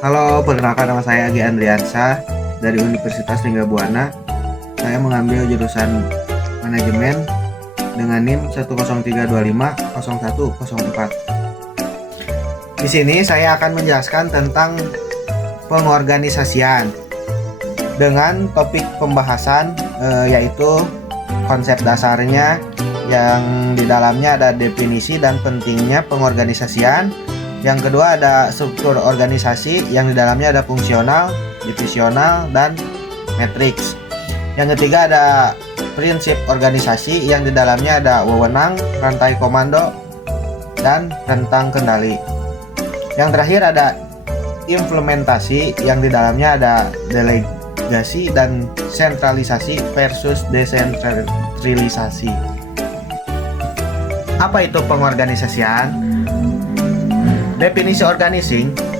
Halo, perkenalkan nama saya Agi Andriansa dari Universitas Lingga Buana. Saya mengambil jurusan manajemen dengan NIM 103250104. Di sini saya akan menjelaskan tentang pengorganisasian dengan topik pembahasan yaitu konsep dasarnya yang di dalamnya ada definisi dan pentingnya pengorganisasian. Yang kedua ada struktur organisasi yang di dalamnya ada fungsional, divisional, dan matriks. Yang ketiga ada prinsip organisasi yang di dalamnya ada wewenang, rantai komando, dan rentang kendali. Yang terakhir ada implementasi yang di dalamnya ada delegasi dan sentralisasi versus desentralisasi. Apa itu pengorganisasian? Definisi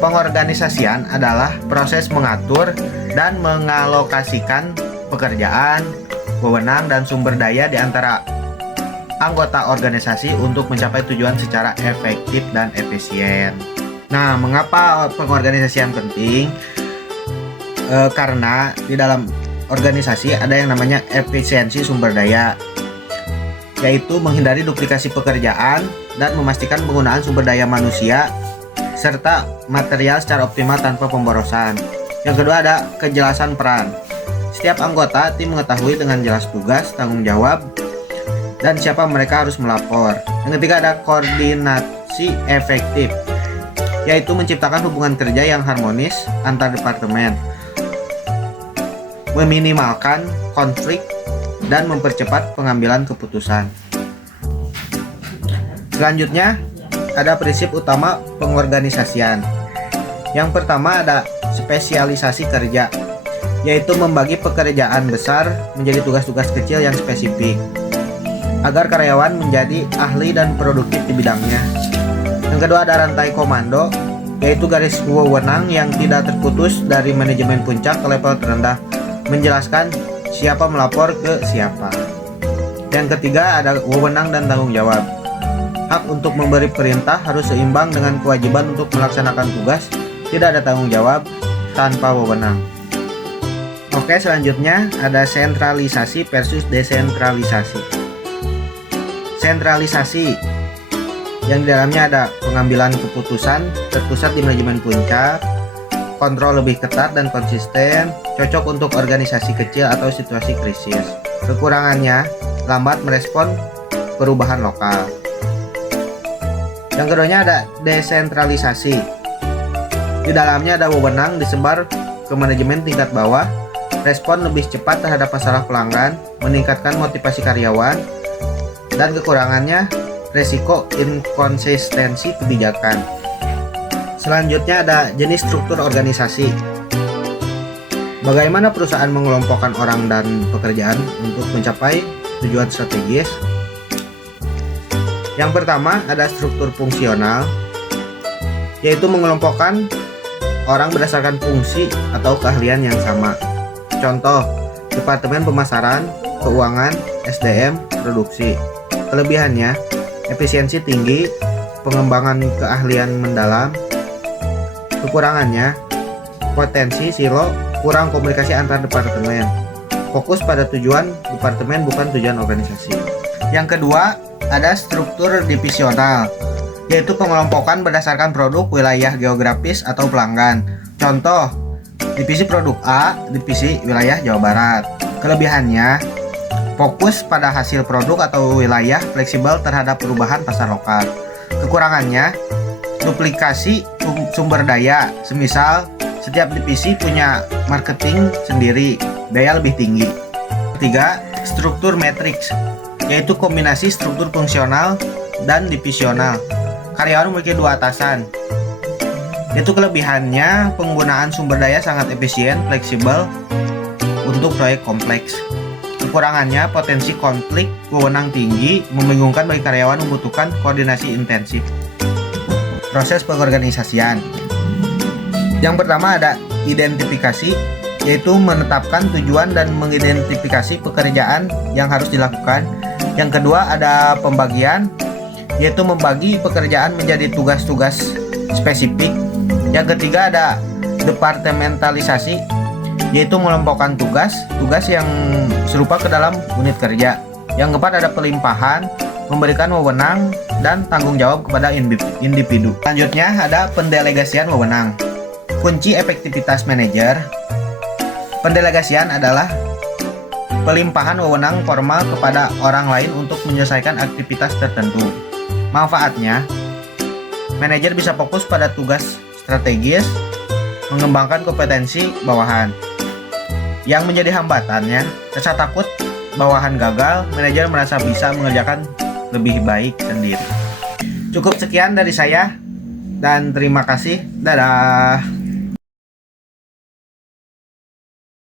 pengorganisasian adalah proses mengatur dan mengalokasikan pekerjaan, wewenang, dan sumber daya di antara anggota organisasi untuk mencapai tujuan secara efektif dan efisien. Nah, mengapa pengorganisasian penting? Karena di dalam organisasi ada yang namanya efisiensi sumber daya, yaitu menghindari duplikasi pekerjaan dan memastikan penggunaan sumber daya manusia serta material secara optimal tanpa pemborosan. Yang kedua ada kejelasan peran. Setiap anggota tim mengetahui dengan jelas tugas, tanggung jawab, dan siapa mereka harus melapor. Yang ketiga ada koordinasi efektif, yaitu menciptakan hubungan kerja yang harmonis antar departemen, meminimalkan konflik, dan mempercepat pengambilan keputusan. Selanjutnya ada prinsip utama pengorganisasian. Yang pertama ada spesialisasi kerja, yaitu membagi pekerjaan besar menjadi tugas-tugas kecil yang spesifik agar karyawan menjadi ahli dan produktif di bidangnya. Yang kedua ada rantai komando, yaitu garis wewenang yang tidak terputus dari manajemen puncak ke level terendah, menjelaskan siapa melapor ke siapa. Yang ketiga ada wewenang dan tanggung jawab. Hak untuk memberi perintah harus seimbang dengan kewajiban untuk melaksanakan tugas. Tidak ada tanggung jawab tanpa wewenang. Oke, selanjutnya ada sentralisasi versus desentralisasi. Sentralisasi yang di dalamnya ada pengambilan keputusan terpusat di manajemen puncak, kontrol lebih ketat dan konsisten, cocok untuk organisasi kecil atau situasi krisis. Kekurangannya lambat merespon perubahan lokal. Yang keduanya ada desentralisasi. Di dalamnya ada wewenang disebar ke manajemen tingkat bawah, respon lebih cepat terhadap masalah pelanggan, meningkatkan motivasi karyawan, dan kekurangannya resiko inkonsistensi kebijakan. Selanjutnya ada jenis struktur organisasi. Bagaimana perusahaan mengelompokkan orang dan pekerjaan untuk mencapai tujuan strategis? Yang pertama ada struktur fungsional, yaitu mengelompokkan orang berdasarkan fungsi atau keahlian yang sama. Contoh, departemen pemasaran, keuangan, SDM, produksi. Kelebihannya, efisiensi tinggi, pengembangan keahlian mendalam. Kekurangannya, potensi silo, kurang komunikasi antar departemen. Fokus pada tujuan departemen bukan tujuan organisasi. Yang kedua, ada struktur divisional, yaitu pengelompokan berdasarkan produk, wilayah geografis, atau pelanggan. Contoh, divisi produk A, divisi wilayah Jawa Barat. Kelebihannya, fokus pada hasil produk atau wilayah, fleksibel terhadap perubahan pasar lokal. Kekurangannya, duplikasi sumber daya, semisal setiap divisi punya marketing sendiri, biaya lebih tinggi. Ketiga, struktur matriks, yaitu kombinasi struktur fungsional dan divisional. Karyawan memiliki dua atasan. Itu kelebihannya, penggunaan sumber daya sangat efisien, fleksibel untuk proyek kompleks. Kekurangannya, potensi konflik, wewenang tinggi, membingungkan bagi karyawan, membutuhkan koordinasi intensif. Proses pengorganisasian. Yang pertama ada identifikasi, yaitu menetapkan tujuan dan mengidentifikasi pekerjaan yang harus dilakukan. Yang kedua ada pembagian, yaitu membagi pekerjaan menjadi tugas-tugas spesifik. Yang ketiga ada Departementalisasi yaitu mengelompokkan tugas yang serupa ke dalam unit kerja. Yang keempat ada pelimpahan, memberikan wewenang dan tanggung jawab kepada individu. Selanjutnya ada pendelegasian wewenang. Kunci efektivitas manajer. Pendelegasian adalah pelimpahan wewenang formal kepada orang lain untuk menyelesaikan aktivitas tertentu. Manfaatnya, manajer bisa fokus pada tugas strategis, mengembangkan kompetensi bawahan. Yang menjadi hambatannya, rasa takut bawahan gagal, manajer merasa bisa mengerjakan lebih baik sendiri. Cukup sekian dari saya dan terima kasih. Dadah.